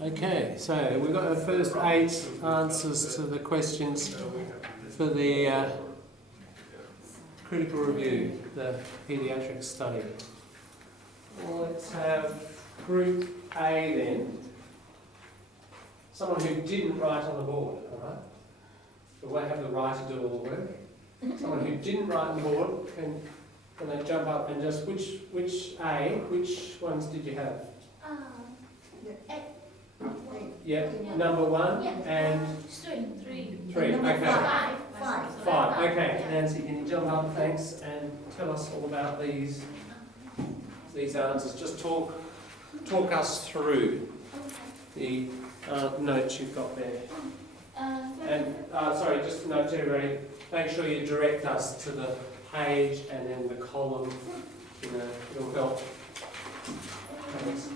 Okay, so we've got our first 8 answers to the questions for the critical review, the paediatric study. Well, let's have group A then. Someone who didn't write on the board, alright? We won't have the writer do all the work. Someone who didn't write on the board, can they jump up and just, which ones did you have? Yeah, number 1 and 3. 3, okay. 5. Okay, Nancy, can you jump up, thanks, and tell us all about these answers. Just talk us through the notes you've got there. And sorry, just to note to everybody, make sure you direct us to the page and then the column. It'll help. Thanks.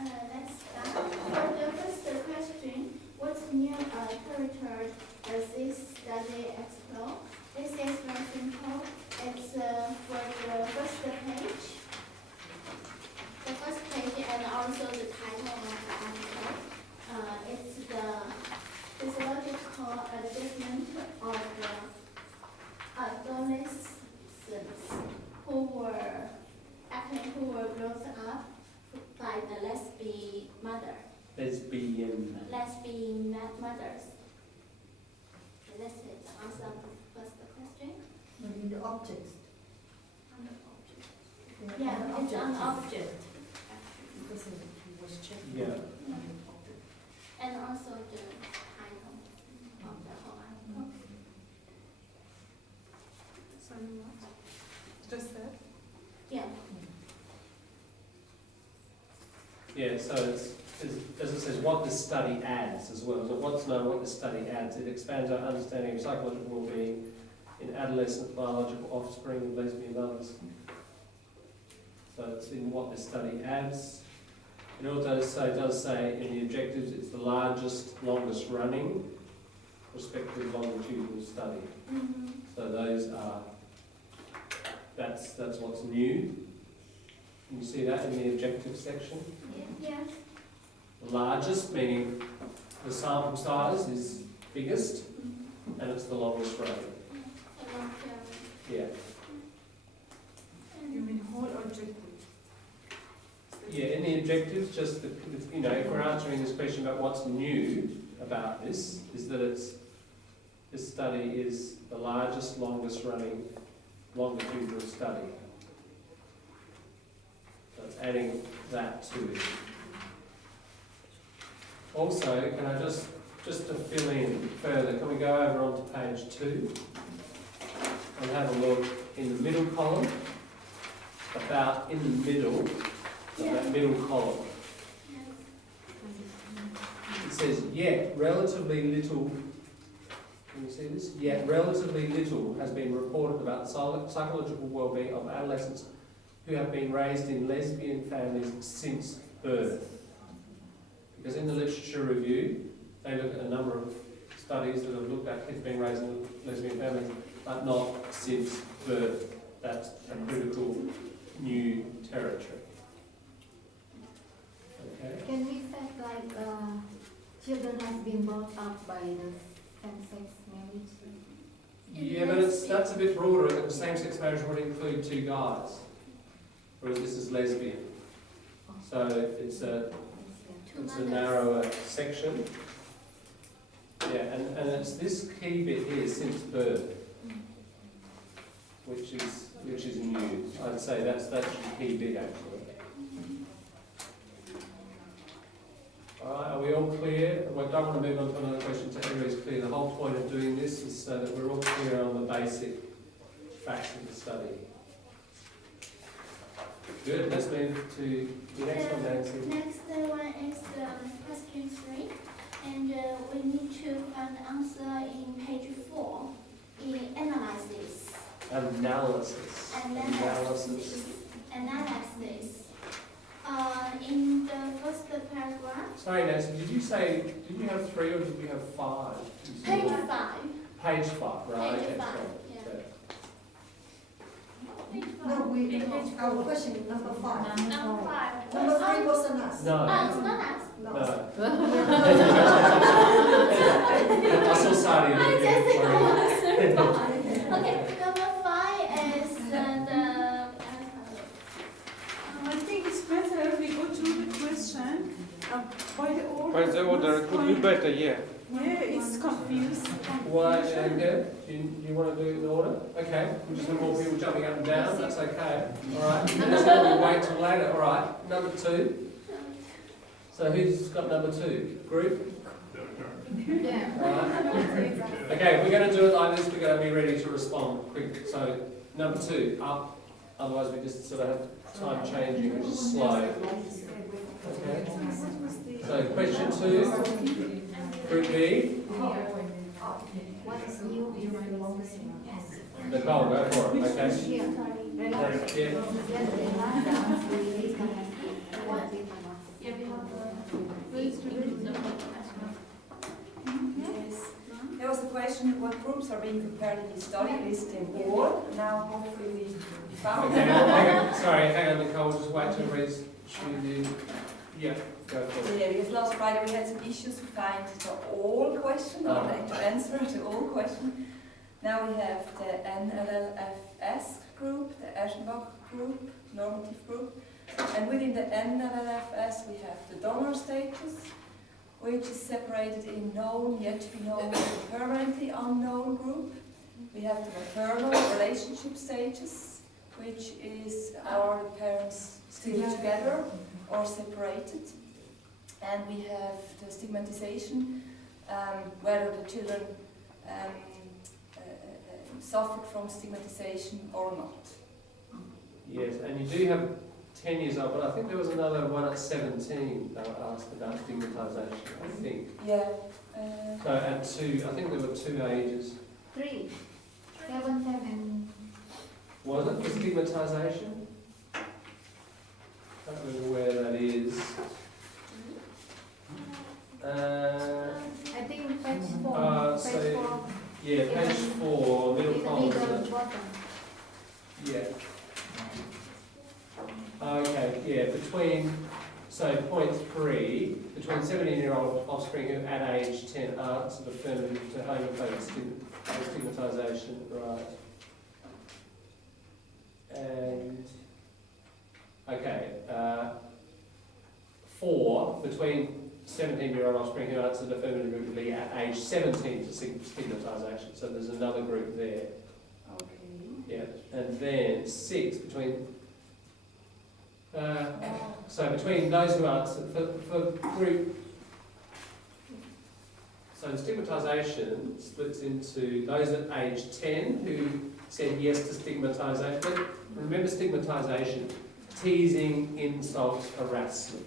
Let's start. For the first question, what new character does this study explore? This is very simple. It's for the first page. The first page and also the title of the article. It's the physiological adjustment of the adolescents who were brought up by the lesbian mothers. Mothers. That's it. Answer the first question. Maybe the objects. Yeah, it's an object. Because it was checked. Yeah. And also the title of the whole article. Sorry, what? Just that? Yeah. Yeah, so it's, as it says, what the study adds as well. So what's known, what the study adds. It expands our understanding of psychological well-being in adolescent biological offspring of lesbian mothers. So it's in what the study adds. It also does say in the objectives it's the largest, longest running prospective longitudinal study. Mm-hmm. So those are, that's what's new. Can you see that in the objectives section? Yeah. The largest, meaning the sample size is biggest, and it's the longest running. Yeah. You mean whole objective? Yeah, in the objectives, just the, if we're answering this question about what's new about this, is that this study is the largest, longest running longitudinal study. So it's adding that to it. Also, can I just to fill in further, can we go over onto page 2 and have a look in the middle column, about in the middle of that middle column. It says, yet relatively little, can you see this? Yet relatively little has been reported about the psychological well-being of adolescents who have been raised in lesbian families since birth. Because in the literature review, they look at a number of studies that have looked at kids being raised in lesbian families, but not since birth. That's a critical new territory. Okay. Can we say like children have been brought up by the same-sex marriage? Yeah, but that's a bit broader. The same-sex marriage would include 2 guys, whereas this is lesbian. So it's a narrower section. Yeah, and it's this key bit here, since birth, which is new. I'd say that's the key bit actually. Alright, are we all clear? I don't want to move on to another question so everybody's clear. The whole point of doing this is so that we're all clear on the basic facts of the study. Good, let's move to the next one, Nancy. Next one is question 3. And we need to find the answer in page 4. In analysis. Analysis. In the first paragraph. Sorry, Nancy, did you have 3 or did you have 5? Page 5. Page 5, right? Page Okay, 5, sorry. yeah. Okay. No, our question is number 5. Number 5. Number 3 wasn't us. us. No. Oh, it's not us. No. I saw Sadi I looking just think worried. it was. Okay, number 5 is I think it's better if we go through the question by the order. By the order, it would be better, yeah. Yeah, it's confused. Why, and do you want to do it in order? Okay, we just have more people jumping up and down, that's okay. All right, so we'll wait till later, all right. Number 2. So who's got number 2? Group? Yeah. All right. Okay, we're going to do it like this, we're going to be ready to respond quick. So, number 2, up. Otherwise we just sort of have time changing, which is slow. Okay. So, question 2, group B. What is new is listening. Nicole, go for it, okay? Here, relax. Yeah. Let the line down, release the hand. What we cannot. Yeah, we have Yes. There was a question, what groups are being compared in the study? List them all. Now hopefully we found Okay, them. hang on, Nicole, just wait till everybody's tuned in. Yeah, go for it. Yeah, because last Friday we had some issues to find the all question, or to answer to all question. Now we have the NLLFS group, the Eschenbach group, normative group. And within the NLLFS we have the donor status, which is separated in known, yet to be known, and permanently unknown group. We have the maternal relationship status, which is are the parents still together or separated. And we have the stigmatization, whether the children suffered from stigmatization or not. Yes, and you do have 10 years old, but I think there was another one at 17 that were asked about stigmatisation, I think. Yeah. So at 2, I think there were 2 ages. 3, 7, 7. Was it for stigmatisation? Can't remember where that is. I think page 4. So- Page 4. Yeah, page 4, middle In the column, middle, isn't it? bottom. Yeah. Okay, yeah, so point 3, between 17-year-old offspring who at age 10 answered affirmative to homophobic stigmatisation, right. And, okay, 4, between 17-year-old offspring who answered affirmatively at age 17 to stigmatisation, so there's another group there. Okay. Yeah, and then 6, between so between those who answered, for group, so stigmatisation splits into those at age 10 who said yes to stigmatisation. But remember stigmatisation, teasing, insult, harassment,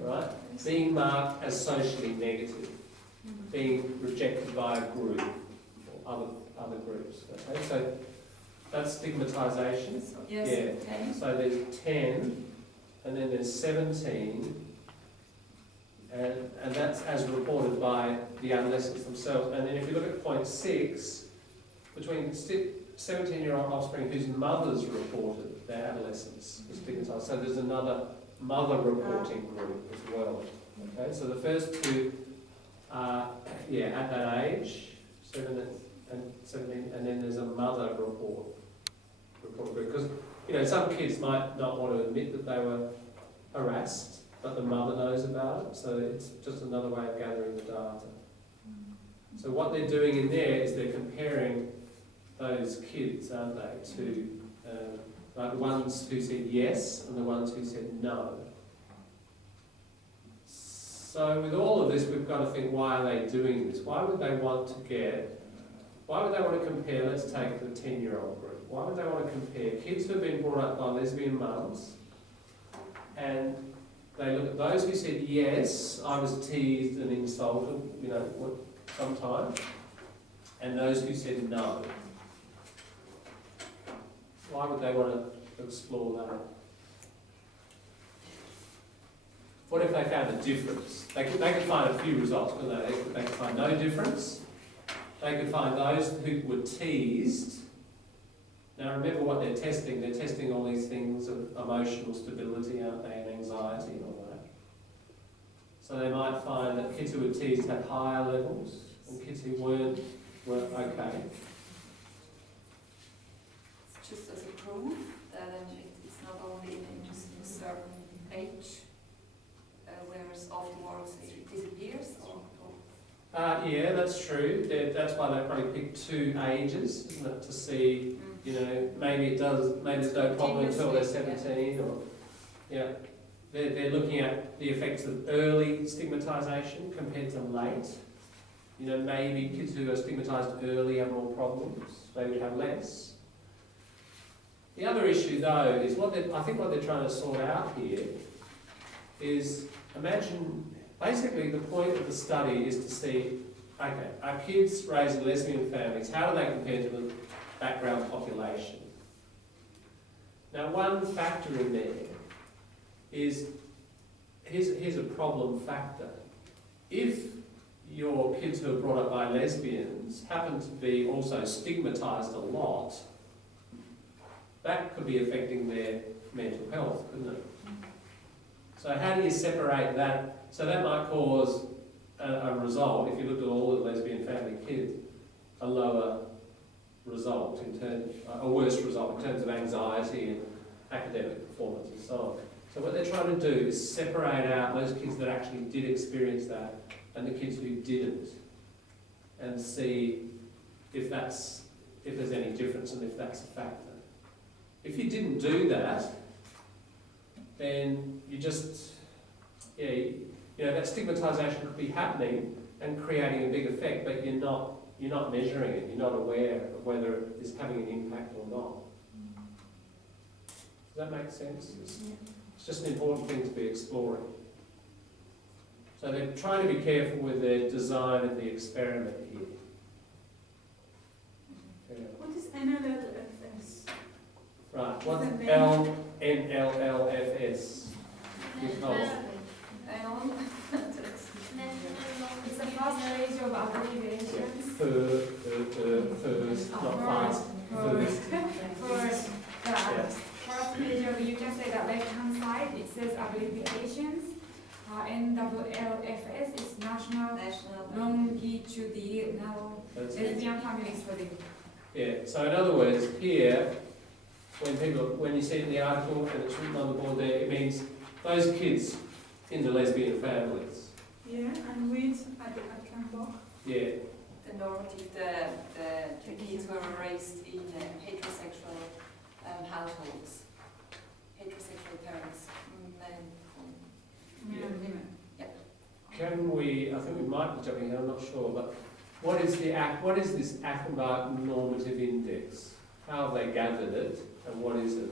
right? Being marked as socially negative, being rejected by a group or other groups. Okay, so that's stigmatisation. Yes. Yeah. 10. So there's 10, and then there's 17, and that's as reported by the adolescents themselves. And then if you look at point 6, between 17-year-old offspring whose mothers reported their adolescents were stigmatised, so there's another mother reporting group as well. Okay, so the first 2 are at that age, 7 and 17, and then there's a mother report group, because some kids might not want to admit that they were harassed, but the mother knows about it, so it's just another way of gathering the data. So what they're doing in there is they're comparing those kids, aren't they, to like the ones who said yes and the ones who said no. So with all of this, we've got to think, why are they doing this? Why would they want to compare, let's take the 10-year-old group, why would they want to compare kids who have been brought up by lesbian mums, and they look at those who said yes, I was teased and insulted, sometime, and those who said no. Why would they want to explore that? What if they found a difference? They could find a few results, couldn't they? They could find no difference. They could find those who were teased. Now remember what they're testing. They're testing all these things of emotional stability, aren't they, and anxiety and all that. kids who were teased had higher levels, and kids who weren't okay. It's just as a proof that it's not only in just a certain age, whereas afterwards it disappears, or Yeah, that's true. That's why they probably picked 2 ages, isn't it, to see, you know, maybe there's no problem until they're 17, or, yeah. They're looking at the effects of early stigmatisation compared to late. You know, maybe kids who are stigmatised early have more problems, maybe have less. The other issue, though, is I think what they're trying to sort out here is, imagine, basically the point of the study is to see, okay, are kids raised in lesbian families, how do they compare to the background population? Now, one factor in there is, here's a problem factor. If your kids who are brought up by lesbians happen to be also stigmatised a lot, that could be affecting their mental health, couldn't it? So how do you separate that? So that might cause a result, if you looked at all the lesbian family kids, a lower result in terms, a worse result in terms of anxiety and academic performance and so on. So what they're trying to do is separate out those kids that actually did experience that and the kids who didn't, and see if there's any difference and if that's a factor. If you didn't do that, then you just, that stigmatisation could be happening and creating a big effect, but you're not measuring it. You're not aware of whether it is having an impact or not. Does that make sense? It's just an important thing to be exploring. So they're trying to be careful with their design of the experiment here. Yeah. What is NLLFS? Right, what's The name? NLLFS? Nicole. It's a fast range of abbreviations. First, not fast. First. First, Yeah. first page of, you can say the left-hand side, it says abbreviations. NLLFS is National Longitudinal That's it. Lesbian Family Study. Yeah, so in other words, here, when you see it in the article and it's written on the board there, it means those kids in the lesbian families. Yeah, and with at Campbell. Yeah, the normative, the kids who were raised in heterosexual households, heterosexual parents, men. Men and women. can we, I think we might be jumping in, I'm not sure, but what is this Achenbach normative index? How have they gathered it and what is it?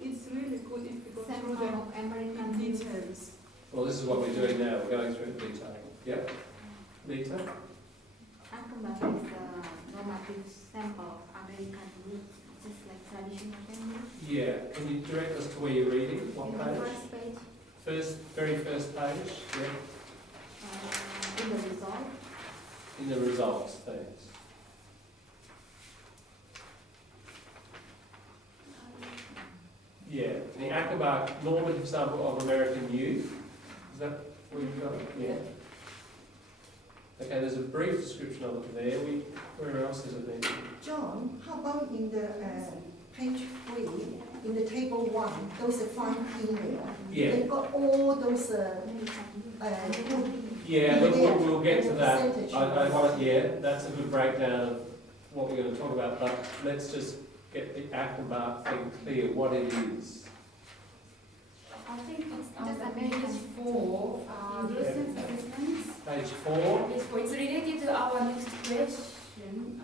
It's really good if you go Sample through of the American details. Well, this is what we're doing now, we're going through it in detail. Yep. Lita? Achenbach is a normative sample of American roots, just like traditional family. Yeah, can you direct us to where you're reading? What In the page? first page, Very first page, yeah, in the result, in the results, thanks. Yeah, the Achenbach normative sample of American youth, is that where you've got it? Yeah. Okay, there's a brief description of it there, where else is it mentioned? John, how about in the page 3, in the table 1, those are fine in there? Yeah, They've got all those yeah, but we'll get to that. percentage. I want it, yeah, that's a good breakdown of what we're going to talk about, but let's just get the Achenbach thing clear, what it is. I think it's Just on American. page 4, docent assessments. Page 4, Page 4, it's related to our next question.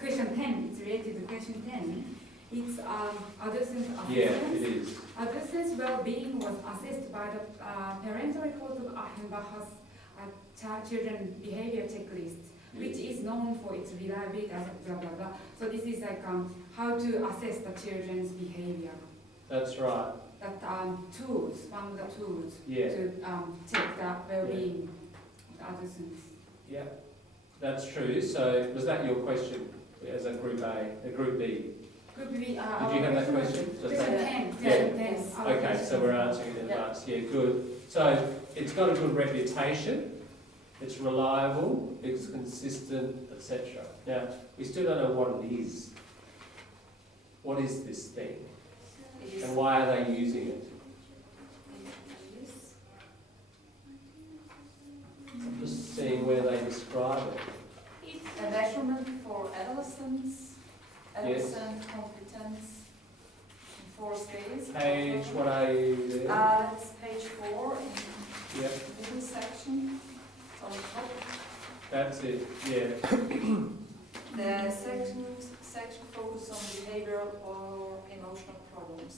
Question 10, it's related to question 10. It's adolescent assessments. yeah, it is. Adolescents' well-being was assessed by the parental report of Achenbach's children behavior checklist, which is known for its reliability, blah, blah, blah. So this is like how to assess the children's behavior. That's right. that tools, one of the tools Yeah, to check the well-being of the adolescents. yeah, that's true. So was that your question as a Group A, a Group B? Could be Did you have that question? Just Question that? 10. Yeah. 10. Okay, so we're answering it in advance. Yeah, good. So it's got a good reputation. It's reliable. It's consistent, etc. Now we still don't know what it is. What is this thing, It is and why are they using it? I'm just seeing where they describe it. a measurement for adolescents, adolescent competence, in 4 scales. Page, what are you there? That's page 4 in Yep, the middle section. On the top. that's it. Yeah. The section focuses on behavioral or emotional problems.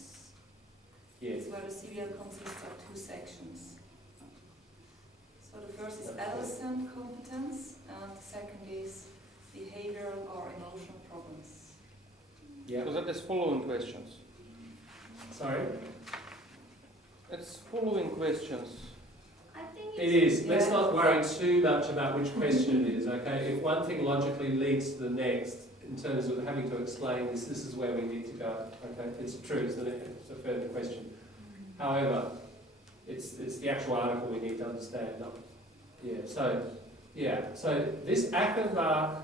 Yeah. It's where the CBL consists of 2 sections. So the first is That's it. adolescent competence, and the second is behavioral or emotional problems. Yeah. So that is following questions. Sorry. It's following questions. I think It is. Let's not worry too much about which question it is, okay? If one thing logically leads to the next, in terms of having to explain this, this is where we need to go, okay? It's true, isn't it? It's a further question. However, it's the actual article we need to understand, not, so this Achenbach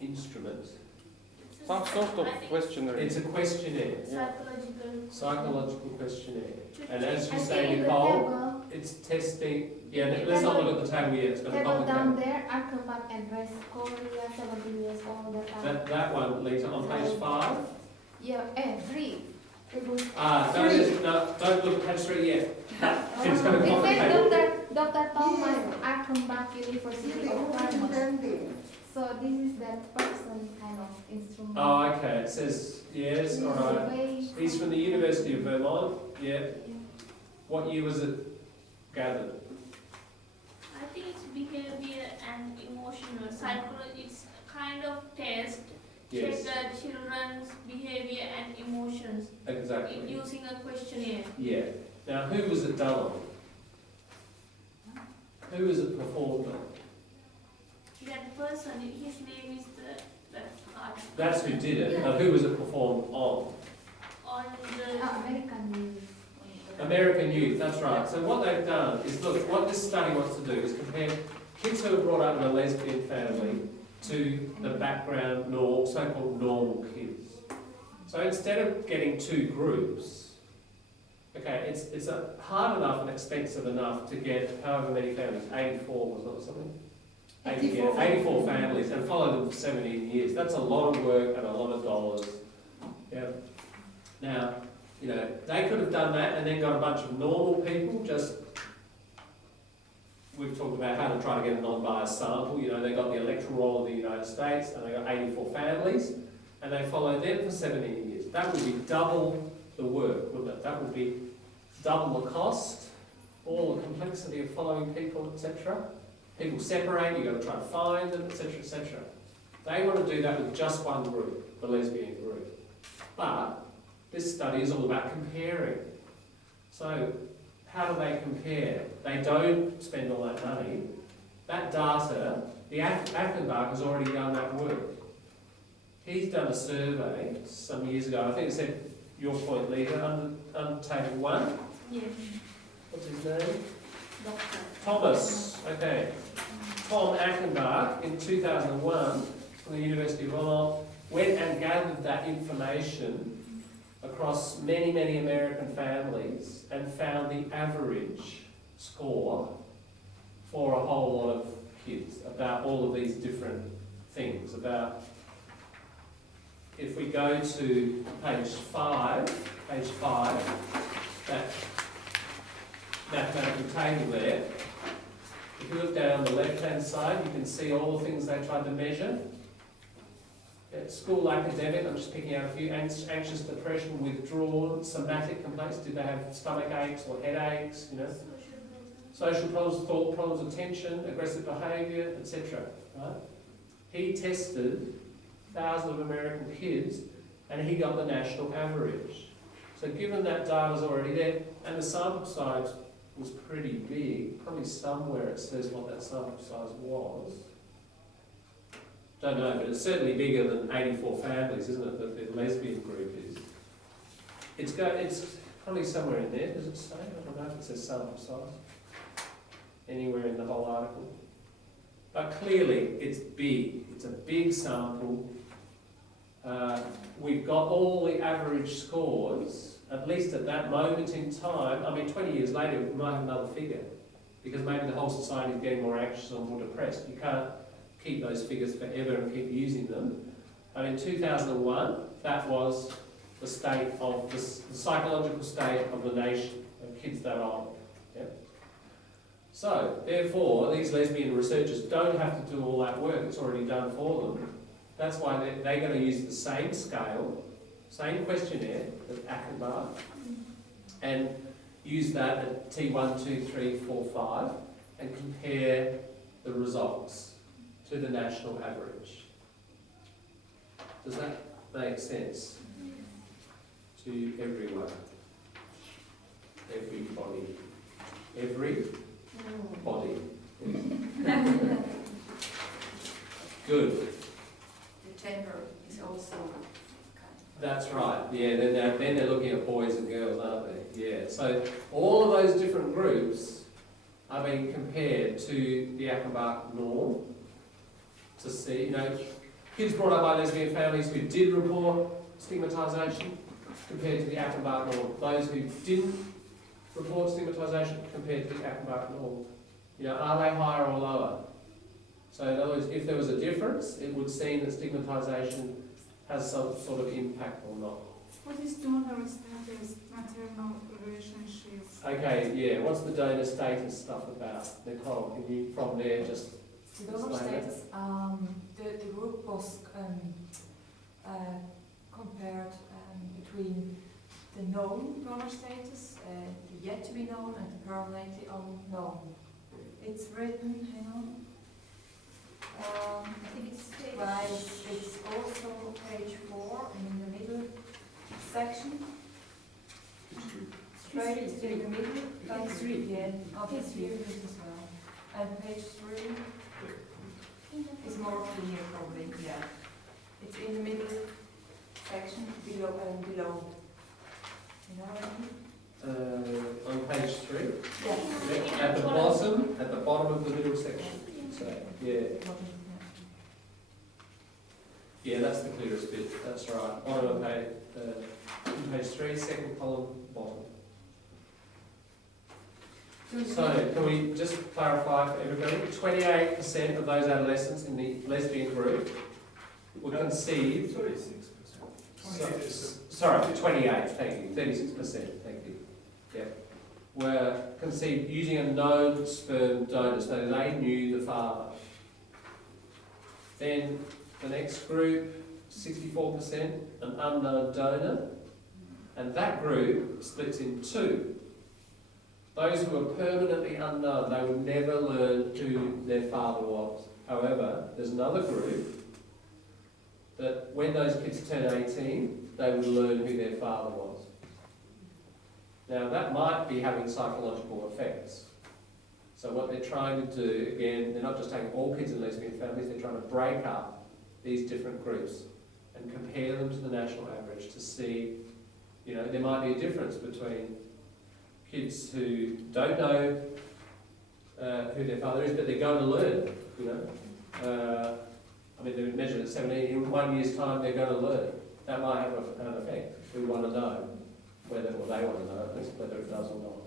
instrument, Some sort of questionnaire. it's a questionnaire, psychological questionnaire. And as you say, Nicole, it's testing, let's not look at the table yet, it's going to Table down complicate. there, Achenbach address Korea, 17 years old. That one, Lisa, on page 5. Yeah, 3. Don't look at page 3 yet. It's going to It complicate. says Dr. Thomas Achenbach, University of Vermont. So this is that person kind of instrument. Oh, okay, it says, yes, all right. He's from the University of Vermont, yeah. What year was it gathered? I think it's behavior and emotional psychology. It's kind of test Yes, check the children's behavior and emotions exactly. using a questionnaire. Yeah. Now, who was it done on? Who was it performed on? That person, his name is the That's who did it, but who was it performed on? on the American news. American youth, that's right. So what they've done is, look, what this study wants to do is compare kids who are brought up in a lesbian family to the background, so-called normal kids. So instead of getting 2 groups, okay, it's hard enough and expensive enough to get however many families, 84 was it or something? 84 families, and follow them for 17 years. That's a lot of work and a lot of dollars. Yeah. Now, they could have done that and then got a bunch of normal people, we've talked about how to try to get a non-biased sample. They got the electoral roll of the United States, and they got 84 families, and they followed them for 17 years. That would be double the work, wouldn't it? That would be double the cost, all the complexity of following people, etc. People separate, you've got to try to find them, etc., etc. They want to do that with just one group, the lesbian group. But this study is all about comparing. So, how do they compare? They don't spend all that money. That data, the Achenbach has already done that work. He's done a survey some years ago, I think it said your point, Lisa, under table 1. yes. What's his name? Doctor. Thomas, okay. Tom Achenbach in 2001 from the University of Vermont went and gathered that information across many, many American families and found the average score for a whole lot of kids about all of these different things. About, if we go to page 5, that mathematical table there, if you look down the left-hand side, you can see all the things they tried to measure. School academic, I'm just picking out a few, anxious depression, withdrawn, somatic complaints, did they have stomach aches or headaches, social problems, thought problems, attention, aggressive behaviour, etc. Right? He tested thousands of American kids and he got the national average. So given that data's already there, and the sample size was pretty big, probably somewhere it says what that sample size was. Don't know, but it's certainly bigger than 84 families, isn't it, that the lesbian group is. It's probably somewhere in there, does it say? I don't know if it says sample size. Anywhere in the whole article. But clearly, it's big. It's a big sample. We've got all the average scores, at least at that moment in time. I mean, 20 years later, we might have another figure, because maybe the whole society is getting more anxious or more depressed. You can't keep those figures forever and keep using them. And in 2001, that was the state of the psychological state of the nation, of kids that old. Yeah? So, therefore, these lesbian researchers don't have to do all that work. It's already done for them. That's why they're going to use the same scale, same questionnaire as Achenbach, and use that at T1, 2, 3, 4, 5, and compare the results to the national average. Does that make sense to everyone? Everybody. Everybody. Good. The gender is also That's right, yeah, then they're looking at boys and girls, aren't they? Yeah, so all of those different groups are being compared to the Achenbach norm to see, you know, kids brought up by lesbian families who did report stigmatisation compared to the Achenbach norm. Those who didn't report stigmatisation compared to the Achenbach norm. You know, are they higher or lower? So in other words, if there was a difference, it would seem that stigmatisation has some sort of impact or not. What is donor status, maternal relationships? Okay, yeah, what's the donor status stuff about? Nicole, can you from there just The donor explain it? status, the group was compared between the known donor status, the yet to be known, and the permanently unknown. It's written, hang on. I think it's Right, it's also page 4 and in the middle section. Straight in the middle, that's the end of the series as well. And page 3 is more clear probably, yeah. It's in the middle section below and below. You know what I mean? On page 3? Yes. Yeah, at the bottom of the middle section. So, yeah. Yeah, that's the clearest bit, that's right. Bottom of page 3, second column, bottom. So, can we just clarify for everybody? 28% of those adolescents in the lesbian group were conceived. 36%. Sorry, 28, thank you. 36%, thank you. Yeah. Were conceived using a known sperm donor, so they knew the father. Then the next group, 64%, an unknown donor, and that group splits in two. Those who were permanently unknown, they would never learn who their father was. However, there's another group that when those kids turn 18, they would learn who their father was. Now that might be having psychological effects. So what they're trying to do, again, they're not just taking all kids in lesbian families, they're trying to break up these different groups and compare them to the national average to see, you know, there might be a difference between kids who don't know who their father is, but they're going to learn, you know. I mean, they're measured at 17, in 1 year's time they're going to learn. That might have an effect. We want to know whether, or they want to know at least, whether it does or not.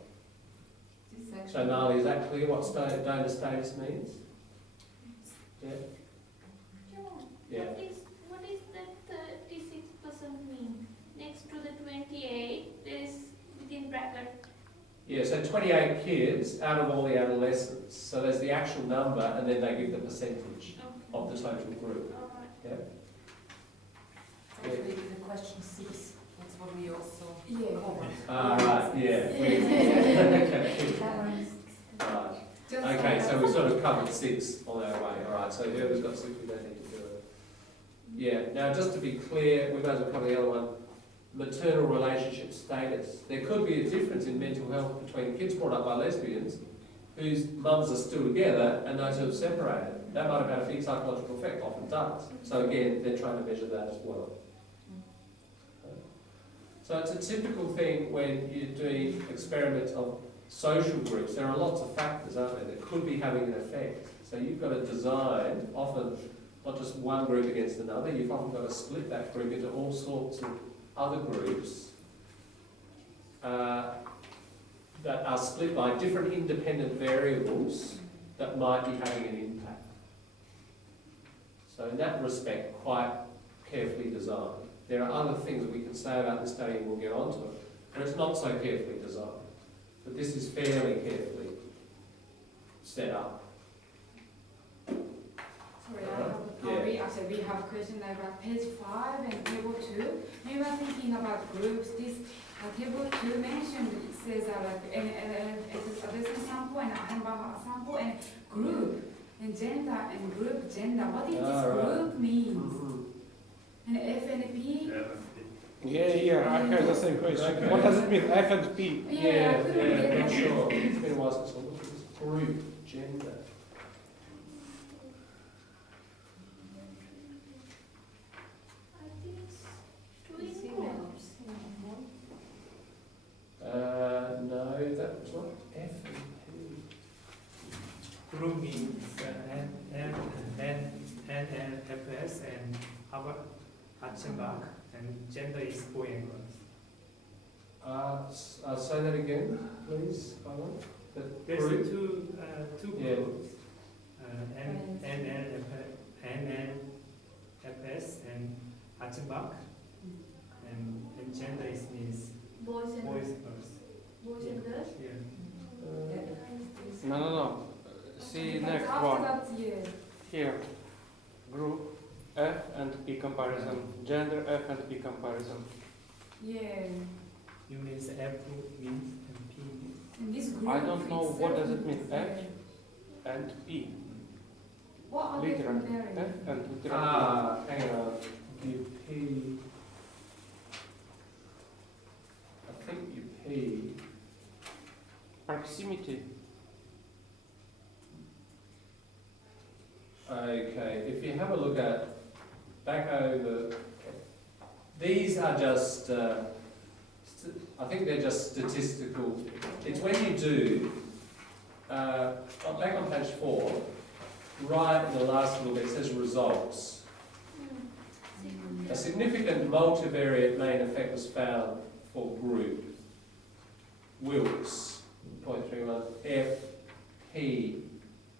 So Nali, is that clear what donor status means? Yeah? Yeah. What is that 36% mean? Next to the 28, there is within bracket. Yeah, so 28 kids out of all the adolescents. So there's the actual number, and then they give the percentage of the total group. Yeah. Actually, the question 6, that's what we also covered. Right, yeah. Okay. Right. Okay, so we sort of covered 6 on our way. All right, so whoever's got 6, we don't need to do it. Yeah, now just to be clear, we might as well cover the other one. maternal relationship status. There could be a difference in mental health between kids brought up by lesbians whose mums are still together and those who have separated. That might have had a big psychological effect, often does. So again, they're trying to measure that as well. So it's a typical thing when you're doing experiments of social groups. There are lots of factors, aren't there, that could be having an effect. So you've got to design, often, not just one group against another, you've often got to split that group into all sorts of other groups that are split by different independent variables that might be having an impact. So in that respect, quite carefully designed. There are other things we can say about this study and we'll get on to it, but it's not so carefully designed. But this is fairly carefully set up. Sorry, we have a question about page 5 and table 2. We were thinking about groups. This table 2 mentioned, it says adolescent sample and Achenbach sample and group and gender and group gender. What does this group mean? And F and P? Yeah, I have the same question. Okay. What does it mean, F and P? Yeah, not sure. It's been a while since I looked at this. Group, gender. I think it's twin groups. No, that was not F and P. Group means NNFS and Achenbach, and gender is boy and girls. Say that again, please, Owen. The There's group. two Yeah. groups, NNFS and Achenbach, and gender is means Boys and boys girls. and girls. Boys and girls. Yeah. No. See next After one. that, yeah. Here, group F and P comparison. Gender F and P comparison. Yeah. You means F means and P means. And this group I don't know itself what does it mean, is, F and P. What are they Literal comparing? F and literal Hang on. You P. I think you P. P. Proximity. Okay, if you have a look at back over, these are just, I think they're just statistical. It's when you do, back on page 4, right in the last little bit, it says results. A significant multivariate main effect was found for group. Wilks, 0.31, F, P,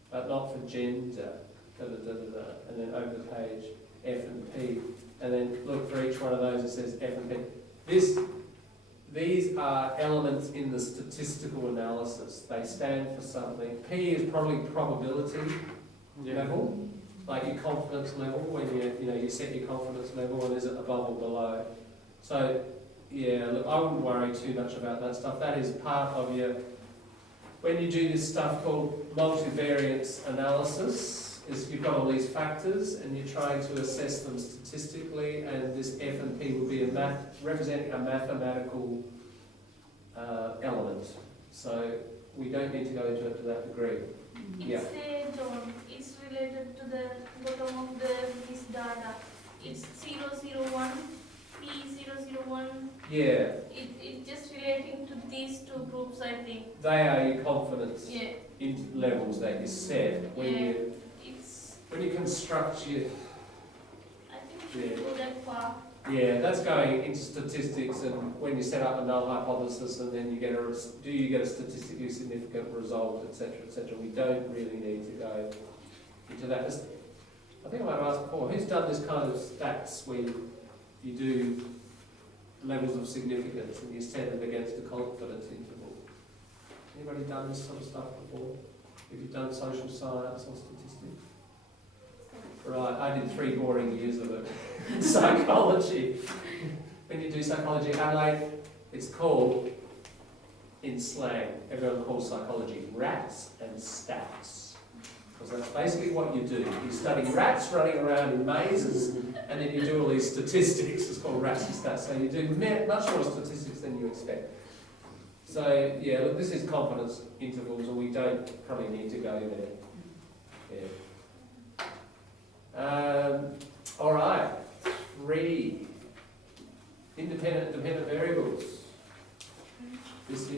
but not for gender. And then over the page, F and P, and then look for each one of those, it says F and P. These are elements in the statistical analysis. They stand for something. P is probably probability level, like your confidence level, when you set your confidence level and is it above or below. So yeah, look, I wouldn't worry too much about that stuff. That is part of your, when you do this stuff called multivariance analysis, is you've got all these factors and you're trying to assess them statistically, and this F and P will be representing a mathematical element. So we don't need to go into it to that degree. Yeah. It's related to the bottom of this data. It's 001, P001. Yeah, It's just relating to these two groups, I think. they are your confidence Yeah. levels that you set when Yeah. you when you construct your. I think we should go that far. Yeah, that's going into statistics, and when you set up a null hypothesis, and then you get do you get a statistically significant result, etc., etc. We don't really need to go into that. I think I might have asked before, who's done this kind of stats where you do levels of significance and you set them against a confidence interval? Anybody done this sort of stuff before? If you've done social science or statistics? Right, I did 3 boring years of it. Psychology. When you do psychology, Adelaide, it's called, in slang, everyone calls psychology rats and stats. Because that's basically what you do. You study rats running around in mazes and then you do all these statistics, it's called RASI stats, so you do much more statistics than you expect. So, yeah, look, this is confidence intervals, and we don't probably need to go there. Yeah. All right, 3 independent and dependent variables. This